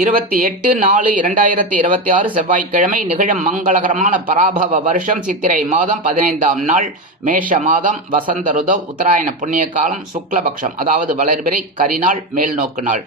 28/4/2026 செவ்வாய்க்கிழமை நிகழும் மங்களகரமான பராபவ வருஷம் சித்திரை மாதம் 15ஆம் நாள் மேஷ மாதம் வசந்த ருதோ உத்தராயண புண்ணிய காலம் சுக்லபக்ஷம் அதாவது வளர்பிறை கரிநாள் மேல்நோக்கு நாள்.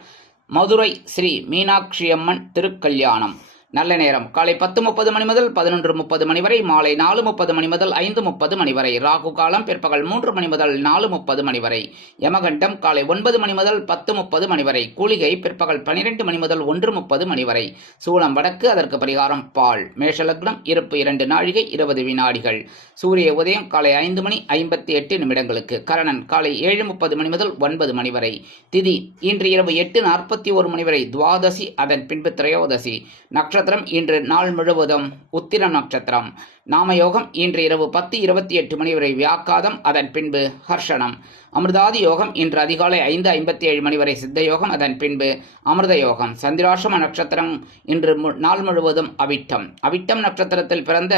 மதுரை ஸ்ரீ மீனாட்சியம்மன் திருக்கல்யாணம். நல்ல நேரம் காலை 10:30 மணி முதல் 11:30 மணி வரை, மாலை 4:30 மணி முதல் 5:30 மணி வரை. ராகு காலம் பிற்பகல் 3 மணி முதல் 4:30 மணி வரை. யமகண்டம் காலை 9 மணி முதல் 10:30 மணி வரை. கூலிகை பிற்பகல் 12 மணி முதல் 1:30 மணி வரை. சூலம் வடக்கு, அதற்கு பரிகாரம் பால். மேஷலக்னம் இருப்பு 2 நாழிகை 20 வினாடிகள். சூரிய உதயம் காலை 5 மணி 58 நிமிடங்களுக்கு. கரணன் காலை 7:30 மணி முதல் 9 மணி வரை. திதி இன்று இரவு 8:41 மணி வரை துவாதசி, அதன் பின்பு திரையோதசி. நட்சத்திரம் இன்று நாள் முழுவதும் உத்திரம் நட்சத்திரம். நாமயோகம் இன்று இரவு 10:28 மணி வரை வியாக்காதம், அதன் பின்பு ஹர்ஷனம். அமிர்தாதி யோகம் இன்று அதிகாலை 5:57 மணி வரை சித்த யோகம், அதன் பின்பு அமிர்த யோகம். சந்திராஷ்டம நட்சத்திரம் இன்று நாள் முழுவதும் அவிட்டம். அவிட்டம் நட்சத்திரத்தில் பிறந்த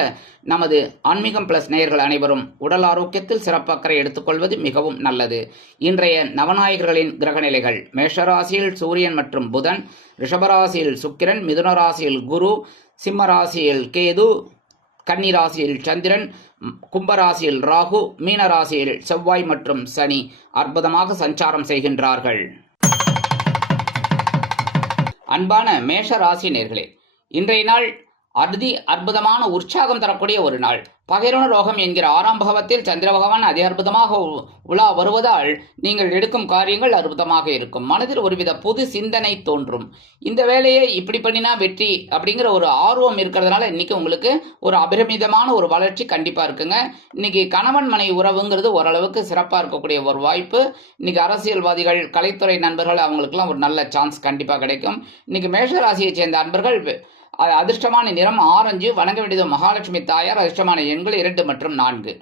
நமது ஆன்மீகம் பிளஸ் நேயர்கள் அனைவரும் உடல் ஆரோக்கியத்தில் சிறப்பக்கறை எடுத்துக்கொள்வது மிகவும் நல்லது. இன்றைய நவநாயகர்களின் கிரகநிலைகள்: மேஷராசியில் சூரியன் மற்றும் புதன், ரிஷபராசியில் சுக்கிரன், மிதுன ராசியில் குரு, சிம்ம ராசியில் கேது, கன்னி ராசியில் சந்திரன், கும்பராசியில் ராகு, மீன ராசியில் செவ்வாய் மற்றும் சனி அற்புதமாக சஞ்சாரம் செய்கின்றார்கள். அன்பான மேஷ ராசி நேயர்களே, இன்றைய நாள் அற்புதமான உற்சாகம் தரக்கூடிய ஒரு நாள். பகைரண ரோகம் என்கிற 6ஆம் பாவத்தில் சந்திர பகவான் அதி அற்புதமாக உலா வருவதால் நீங்கள் எடுக்கும் காரியங்கள் அற்புதமாக இருக்கும். மனதில் ஒருவித புது சிந்தனை தோன்றும். இந்த வேலையை இப்படி பண்ணினா வெற்றி அப்படிங்கிற ஒரு ஆர்வம் இருக்கிறதுனால இன்னைக்கு உங்களுக்கு ஒரு அபரிமிதமான ஒரு வளர்ச்சி கண்டிப்பா இருக்குங்க. இன்னைக்கு கணவன் மனைவி உறவுங்கிறது ஓரளவுக்கு சிறப்பாக இருக்கக்கூடிய ஒரு வாய்ப்பு. இன்னைக்கு அரசியல்வாதிகள், கலைத்துறை நண்பர்கள், அவங்களுக்குலாம் ஒரு நல்ல சான்ஸ் கண்டிப்பாக கிடைக்கும். இன்னைக்கு மேஷராசியை சேர்ந்த அன்பர்கள் அதிர்ஷ்டமான நிறம் ஆரஞ்சு. வணங்க வேண்டியது மகாலட்சுமி தாயார். அதிர்ஷ்டமான எண்கள் 2 மற்றும் 4.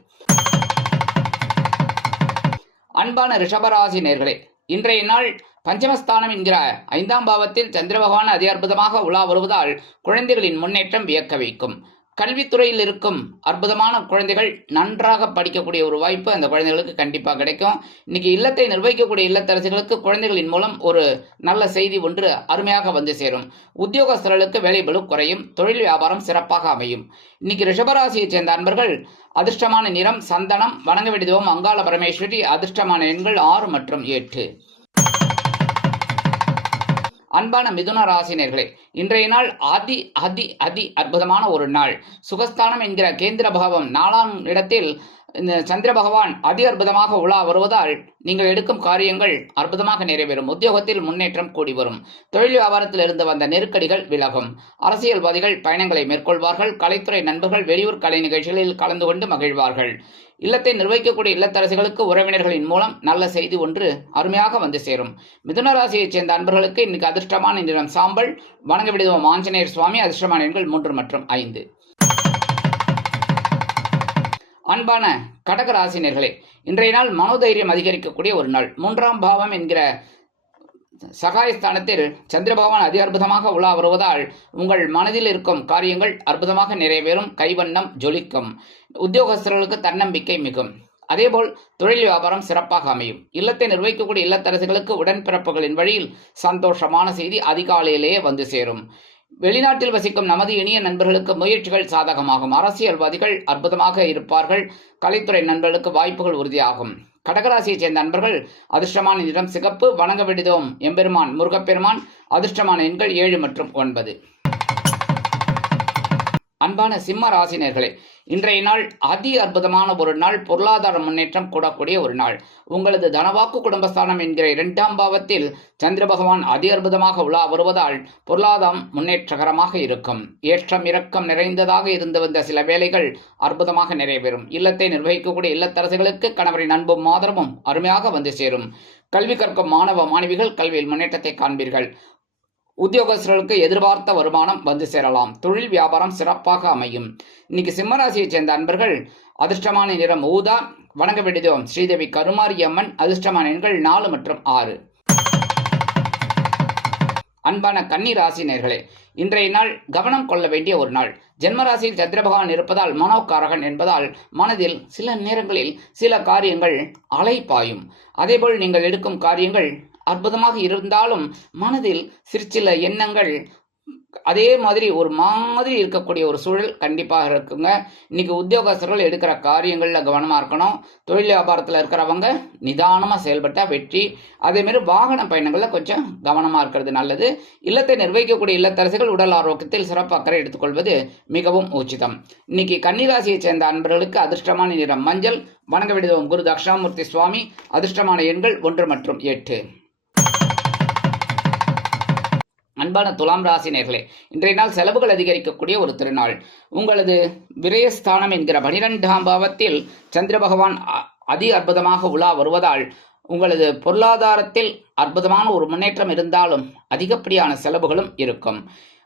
அன்பான ரிஷபராசி நேயர்களே, இன்றைய நாள் பஞ்சமஸ்தானம் என்கிற 5ஆம் பாவத்தில் சந்திர பகவான் அதி அற்புதமாக உலா வருவதால் குழந்தைகளின் முன்னேற்றம் வியக்க வைக்கும். கல்வித்துறையில் இருக்கும் அற்புதமான குழந்தைகள் நன்றாக படிக்கக்கூடிய ஒரு வாய்ப்பு அந்த குழந்தைகளுக்கு கண்டிப்பாக கிடைக்கும். இன்னைக்கு இல்லத்தை நிர்வகிக்கக்கூடிய இல்லத்தரசிகளுக்கு குழந்தைகளின் மூலம் ஒரு நல்ல செய்தி ஒன்று அருமையாக வந்து சேரும். உத்தியோகஸ்தர்களுக்கு வேலைபளு குறையும். தொழில் வியாபாரம் சிறப்பாக அமையும். இன்னைக்கு ரிஷபராசியை சேர்ந்த அன்பர்கள் அதிர்ஷ்டமான நிறம் சந்தனம். வணங்க வேண்டியதும் அங்காள பரமேஸ்வரி. அதிர்ஷ்டமான எண்கள் 6 மற்றும் 8. அன்பான மிதுன ராசினர்களே, இன்றைய நாள் அதி அற்புதமான ஒரு நாள். சுகஸ்தானம் என்கிற கேந்திர பாவம் 4ஆம் இடத்தில் சந்திர பகவான் அதி அற்புதமாக உலா வருவதால் நீங்கள் எடுக்கும் காரியங்கள் அற்புதமாக நிறைவேறும். உத்தியோகத்தில் முன்னேற்றம் கூடி வரும். தொழில் வியாபாரத்தில் இருந்து வந்த நெருக்கடிகள் விலகும். அரசியல்வாதிகள் பயணங்களை மேற்கொள்வார்கள். கலைத்துறை நண்பர்கள் வெளியூர் கலை நிகழ்ச்சிகளில் கலந்து கொண்டு மகிழ்வார்கள். இல்லத்தை நிர்வகிக்கக்கூடிய இல்லத்தரசிகளுக்கு உறவினர்களின் மூலம் நல்ல செய்தி ஒன்று அருமையாக வந்து சேரும். மிதுன ராசியைச் சேர்ந்த அன்பர்களுக்கு இன்னைக்கு அதிர்ஷ்டமான நிறம் சாம்பல். வணங்க விடுவோம் ஆஞ்சநேயர் சுவாமி. அதிர்ஷ்டமான எண்கள் 3 மற்றும் 5. அன்பான கடகராசினர்களே, இன்றைய நாள் மனோதைரியம் அதிகரிக்கக்கூடிய ஒரு நாள். 3ஆம் பாவம் என்கிற சகாயஸ்தானத்தில் சந்திர பகவான் அதி அற்புதமாக உலா வருவதால் உங்கள் மனதில் இருக்கும் காரியங்கள் அற்புதமாக நிறைவேறும். கைவண்ணம் ஜொலிக்கும். உத்தியோகஸ்தர்களுக்கு தன்னம்பிக்கை மிகும். அதேபோல் தொழில் வியாபாரம் சிறப்பாக அமையும். இல்லத்தை நிர்வகிக்கக்கூடிய இல்லத்தரசிகளுக்கு உடன்பிறப்புகளின் வழியில் சந்தோஷமான செய்தி அதிகாலையிலேயே வந்து சேரும். வெளிநாட்டில் வசிக்கும் நமது இனிய நண்பர்களுக்கு முயற்சிகள் சாதகமாகும். அரசியல்வாதிகள் அற்புதமாக இருப்பார்கள். கலைத்துறை நண்பர்களுக்கு வாய்ப்புகள் உறுதியாகும். கடகராசியைச் சேர்ந்த நண்பர்கள் அதிர்ஷ்டமான நிறம் சிகப்பு. வணங்க வேண்டியதும் எம்பெருமான் முருகப்பெருமான். அதிர்ஷ்டமான எண்கள் 7 மற்றும் 9. அன்பான சிம்ம ராசினர்களே, இன்றைய நாள் அதி அற்புதமான ஒரு நாள். பொருளாதார முன்னேற்றம் கூடக்கூடிய ஒரு நாள். உங்களது தனவாக்கு குடும்பஸ்தானம் என்கிற 2ஆம் பாவத்தில் சந்திர பகவான் அதி அற்புதமாக உலா வருவதால் பொருளாதாரம் முன்னேற்றகரமாக இருக்கும். ஏற்றம் இறக்கம் நிறைந்ததாக இருந்து வந்த சில வேலைகள் அற்புதமாக நிறைவேறும். இல்லத்தை நிர்வகிக்கக்கூடிய இல்லத்தரசிகளுக்கு கணவரின் அன்பும் ஆதரவும் அருமையாக வந்து சேரும். கல்வி கற்கும் மாணவ மாணவிகள் கல்வியில் முன்னேற்றத்தை காண்பீர்கள். உத்தியோகஸ்தர்களுக்கு எதிர்பார்த்த வருமானம் வந்து சேரலாம். தொழில் வியாபாரம் சிறப்பாக அமையும். இன்னைக்கு சிம்மராசியைச் சேர்ந்த அன்பர்கள் அதிர்ஷ்டமான நிறம் ஊதா. வணங்க வேண்டியதும் ஸ்ரீதேவி கருமாரி அம்மன். அதிர்ஷ்டமான எண்கள் 4 மற்றும் 6. அன்பான கன்னி ராசினர்களே, இன்றைய நாள் கவனம் கொள்ள வேண்டிய ஒரு நாள். ஜென்மராசியில் சந்திர பகவான் இருப்பதால் மனோகாரகன் என்பதால் மனதில் சில நேரங்களில் சில காரியங்கள் அலைப்பாயும். அதேபோல் நீங்கள் எடுக்கும் காரியங்கள் அற்புதமாக இருந்தாலும் மனதில் சிற்சில எண்ணங்கள் அதே மாதிரி ஒரு மாதிரி இருக்கக்கூடிய ஒரு சூழல் கண்டிப்பாக இருக்குங்க. இன்னைக்கு உத்தியோகஸ்தர்கள் எடுக்கிற காரியங்களில் கவனமாக இருக்கணும். தொழில் வியாபாரத்தில் இருக்கிறவங்க நிதானமாக செயல்பட்டால் வெற்றி. அதேமாரி வாகன பயணங்களில் கொஞ்சம் கவனமாக இருக்கிறது நல்லது. இல்லத்தை நிர்வகிக்கக்கூடிய இல்லத்தரசிகள் உடல் ஆரோக்கியத்தில் சிறப்பு அக்கறை எடுத்துக்கொள்வது மிகவும் உச்சிதம். இன்னைக்கு கன்னிராசியை சேர்ந்த அன்பர்களுக்கு அதிர்ஷ்டமான நிறம் மஞ்சள். வணங்க வேண்டியது குரு தட்சிணாமூர்த்தி சுவாமி. அதிர்ஷ்டமான எண்கள் 1 மற்றும் 8. அன்பான துலாம் ராசி நேயர்களே, இன்றைய நாள் செலவுகள் அதிகரிக்கக்கூடிய ஒரு திருநாள். உங்களது விரயஸ்தானம் என்கிற 12ஆம் பாவத்தில் சந்திர பகவான் அதி அற்புதமாக உலா வருவதால் உங்களது பொருளாதாரத்தில் அற்புதமான ஒரு முன்னேற்றம் இருந்தாலும் அதிகப்படியான செலவுகளும் இருக்கும்.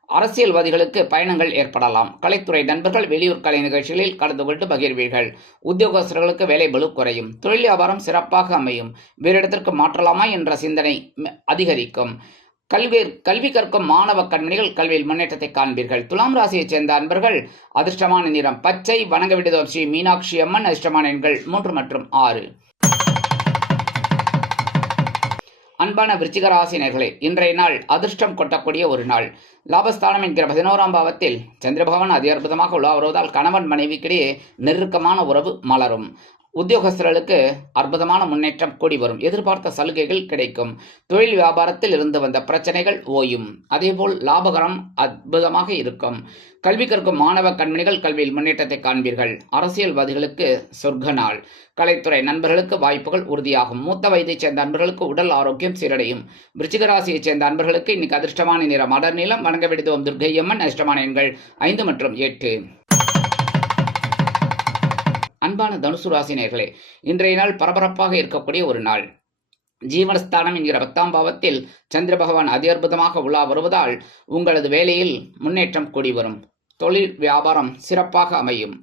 அரசியல்வாதிகளுக்கு பயணங்கள் ஏற்படலாம். கலைத்துறை நண்பர்கள் வெளியூர் கலை நிகழ்ச்சிகளில் கலந்து கொண்டு பகிர்வீர்கள். உத்தியோகஸ்தர்களுக்கு வேலை பளு குறையும். தொழில் வியாபாரம் சிறப்பாக அமையும். வேறு இடத்திற்கு மாற்றலாமா என்ற சிந்தனை அதிகரிக்கும். கல்வி கற்கும் மாணவ கண்மணிகள் கல்வியில் முன்னேற்றத்தை காண்பீர்கள். துலாம் ராசியைச் சேர்ந்த அன்பர்கள் அதிர்ஷ்டமான நிறம் பச்சை. வணங்க வேண்டியது ஸ்ரீ மீனாட்சி அம்மன். அதிர்ஷ்டமான எண்கள் 3 மற்றும் 6. அன்பான விருச்சிக ராசினர்களே, இன்றைய நாள் அதிர்ஷ்டம் கொட்டக்கூடிய ஒரு நாள். லாபஸ்தானம் என்கிற 11ஆம் பாவத்தில் சந்திர பகவான் அதி அற்புதமாக உலா வருவதால் கணவன் மனைவிக்கிடையே நெருக்கமான உறவு மலரும். உத்தியோகஸ்தர்களுக்கு அற்புதமான முன்னேற்றம் கூடி வரும். எதிர்பார்த்த சலுகைகள் கிடைக்கும். தொழில் வியாபாரத்தில் இருந்து வந்த பிரச்சனைகள் ஓயும். அதேபோல் லாபகரம் அற்புதமாக இருக்கும். கல்வி கற்கும் மாணவ கண்மணிகள் கல்வியில் முன்னேற்றத்தை காண்பீர்கள். அரசியல்வாதிகளுக்கு சொர்க்க நாள். கலைத்துறை நண்பர்களுக்கு வாய்ப்புகள் உறுதியாகும். மூத்த வயதைச் சேர்ந்த அன்பர்களுக்கு உடல் ஆரோக்கியம் சீரடையும். விருச்சிக ராசியைச் சேர்ந்த அன்பர்களுக்கு இன்னைக்கு அதிர்ஷ்டமான நிறம் அடர் நீளம். வணங்க வேண்டியது துர்க்கையம்மன். அதிர்ஷ்டமான எண்கள் 5 மற்றும் 8. அன்பான தனுசு ராசி நேயர்களே, இன்றைய நாள் பரபரப்பாக இருக்கக்கூடிய ஒரு நாள். ஜீவனஸ்தானம் என்கிற 10ஆம் பாவத்தில் சந்திர பகவான் அதி அற்புதமாக உலா வருவதால் உங்களது வேலையில் முன்னேற்றம் கூடி வரும். தொழில் வியாபாரம் சிறப்பாக அமையும்.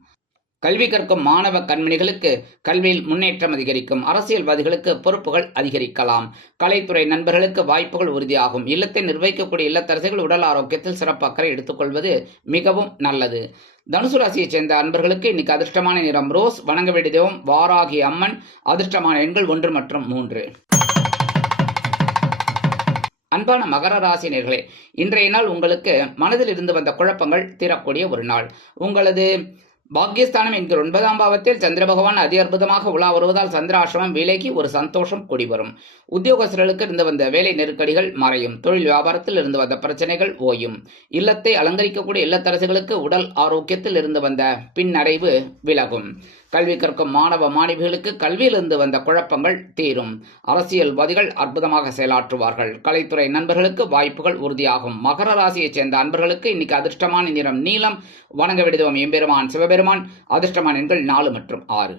கல்வி கற்கும் மாணவ கண்மணிகளுக்கு கல்வியில் முன்னேற்றம் அதிகரிக்கும். அரசியல்வாதிகளுக்கு பொறுப்புகள் அதிகரிக்கலாம். கலைத்துறை நண்பர்களுக்கு வாய்ப்புகள் உறுதியாகும். இல்லத்தை நிர்வகிக்கக்கூடிய இல்லத்தரசிகள் உடல் ஆரோக்கியத்தில் சிறப்பு அக்கறை எடுத்துக்கொள்வது மிகவும் நல்லது. தனுசு ராசியைச் சேர்ந்த அன்பர்களுக்கு இன்னைக்கு அதிர்ஷ்டமான நிறம் ரோஸ். வணங்க வேண்டிய தெய்வம் வாராகி அம்மன். அதிர்ஷ்டமான எண்கள் 1 மற்றும் 3. அன்பான மகர ராசி நேயர்களே, இன்றைய நாள் உங்களுக்கு மனதில் இருந்து வந்த குழப்பங்கள் தீரக்கூடிய ஒரு நாள். உங்களது பாக்கியஸ்தானம் என்கிற 9ஆம் பாவத்தில் சந்திர பகவான் அதி அற்புதமாக உலா வருவதால் சந்திராசிரமம் விலகி ஒரு சந்தோஷம் கூடி வரும். உத்தியோகஸ்தர்களுக்கு இருந்து வந்த வேலை நெருக்கடிகள் மறையும். தொழில் வியாபாரத்தில் இருந்து வந்த பிரச்சனைகள் ஓயும். இல்லத்தை அலங்கரிக்கக்கூடிய இல்லத்தரசிகளுக்கு உடல் ஆரோக்கியத்தில் இருந்து வந்த பின்னடைவு விலகும். கல்வி கற்கும் மாணவ மாணவிகளுக்கு கல்வியிலிருந்து வந்த குழப்பங்கள் தீரும். அரசியல்வாதிகள் அற்புதமாக செயலாற்றுவார்கள். கலைத்துறை நண்பர்களுக்கு வாய்ப்புகள் உறுதியாகும். மகர ராசியைச் சேர்ந்த அன்பர்களுக்கு இன்னைக்கு அதிர்ஷ்டமான நிறம் நீலம். வணங்க வேண்டியது எம்பெருமான் சிவபெருமான். அதிர்ஷ்டமான எண்கள் 4 மற்றும் 6.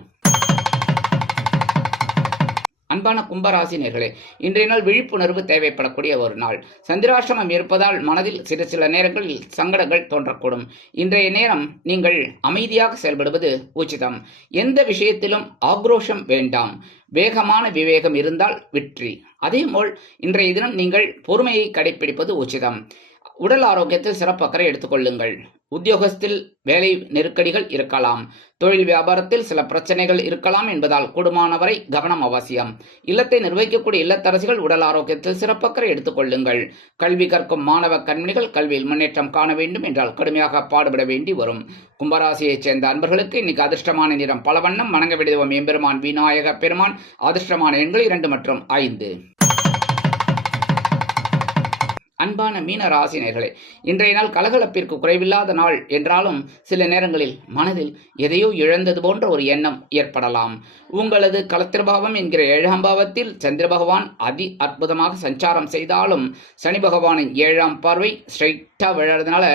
அன்பான கும்பராசி நேயர்களே, இன்றைய நாள் விழிப்புணர்வு தேவைப்படக்கூடிய ஒரு நாள். சந்திராஷ்டமம் இருப்பதால் மனதில் சில நேரங்களில் சங்கடங்கள் தோன்றக்கூடும். இன்றைய நேரம் நீங்கள் அமைதியாக செயல்படுவது உச்சிதம். எந்த விஷயத்திலும் ஆக்ரோஷம் வேண்டாம். வேகமான விவேகம் இருந்தால் வெற்றி. அதேபோல் இன்றைய தினம் நீங்கள் பொறுமையை கடைபிடிப்பது உச்சிதம். உடல் ஆரோக்கியத்தில் சிறப்பு அக்கறை எடுத்துக்கொள்ளுங்கள். உத்தியோகத்தில் வேலை நெருக்கடிகள் இருக்கலாம். தொழில் வியாபாரத்தில் சில பிரச்சனைகள் இருக்கலாம் என்பதால் கூடுமானவரை கவனம் அவசியம். இல்லத்தை நிர்வகிக்கக்கூடிய இல்லத்தரசிகள் உடல் ஆரோக்கியத்தில் சிறப்பக்கறை எடுத்துக்கொள்ளுங்கள். கல்வி கற்கும் மாணவ கண்மணிகள் கல்வியில் முன்னேற்றம் காண வேண்டும் என்றால் கடுமையாக பாடுபட வேண்டி வரும். கும்பராசியைச் சேர்ந்த அன்பர்களுக்கு இன்னைக்கு அதிர்ஷ்டமான நிறம் பலவண்ணம். வணங்க வேண்டியது எம்பெருமான் விநாயக பெருமான். அதிர்ஷ்டமான எண்கள் 2 மற்றும் 5. அன்பான மீன ராசினர்களே, இன்றைய நாள் கலகலப்பிற்கு குறைவில்லாத நாள் என்றாலும் சில நேரங்களில் மனதில் எதையோ இழந்தது போன்ற ஒரு எண்ணம் ஏற்படலாம். உங்களது கலத்திரபாவம் என்கிற 7ஆம் பாவத்தில் சந்திர பகவான் அதி அற்புதமாக சஞ்சாரம் செய்தாலும் சனி பகவானின் 7ஆம் பார்வை ஸ்ட்ரைட்டாக விழறதுனால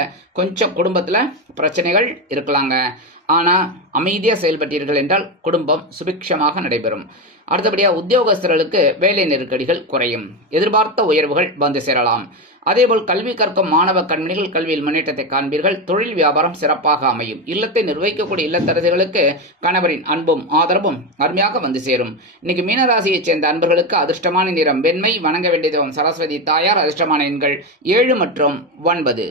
கொஞ்சம் குடும்பத்தில் பிரச்சனைகள் இருக்கலாங்க. ஆனால் அமைதியாக செயல்பட்டீர்கள் என்றால் குடும்பம் சுபிக்ஷமாக நடைபெறும். அடுத்தபடியாக உத்தியோகஸ்தர்களுக்கு வேலை நெருக்கடிகள் குறையும். எதிர்பார்த்த உயர்வுகள் வந்து சேரலாம். அதேபோல் கல்வி கற்கும் மாணவ கண்மணிகள் கல்வியில் முன்னேற்றத்தை காண்பீர்கள். தொழில் வியாபாரம் சிறப்பாக அமையும். இல்லத்தை நிர்வகிக்கக்கூடிய இல்லத்தரசிகளுக்கு கணவரின் அன்பும் ஆதரவும் அருமையாக வந்து சேரும். இன்னைக்கு மீனராசியைச் சேர்ந்த அன்பர்களுக்கு அதிர்ஷ்டமான நிறம் வெண்மை. வணங்க வேண்டியது சரஸ்வதி தாயார். அதிர்ஷ்டமான எண்கள் 7 மற்றும் 9.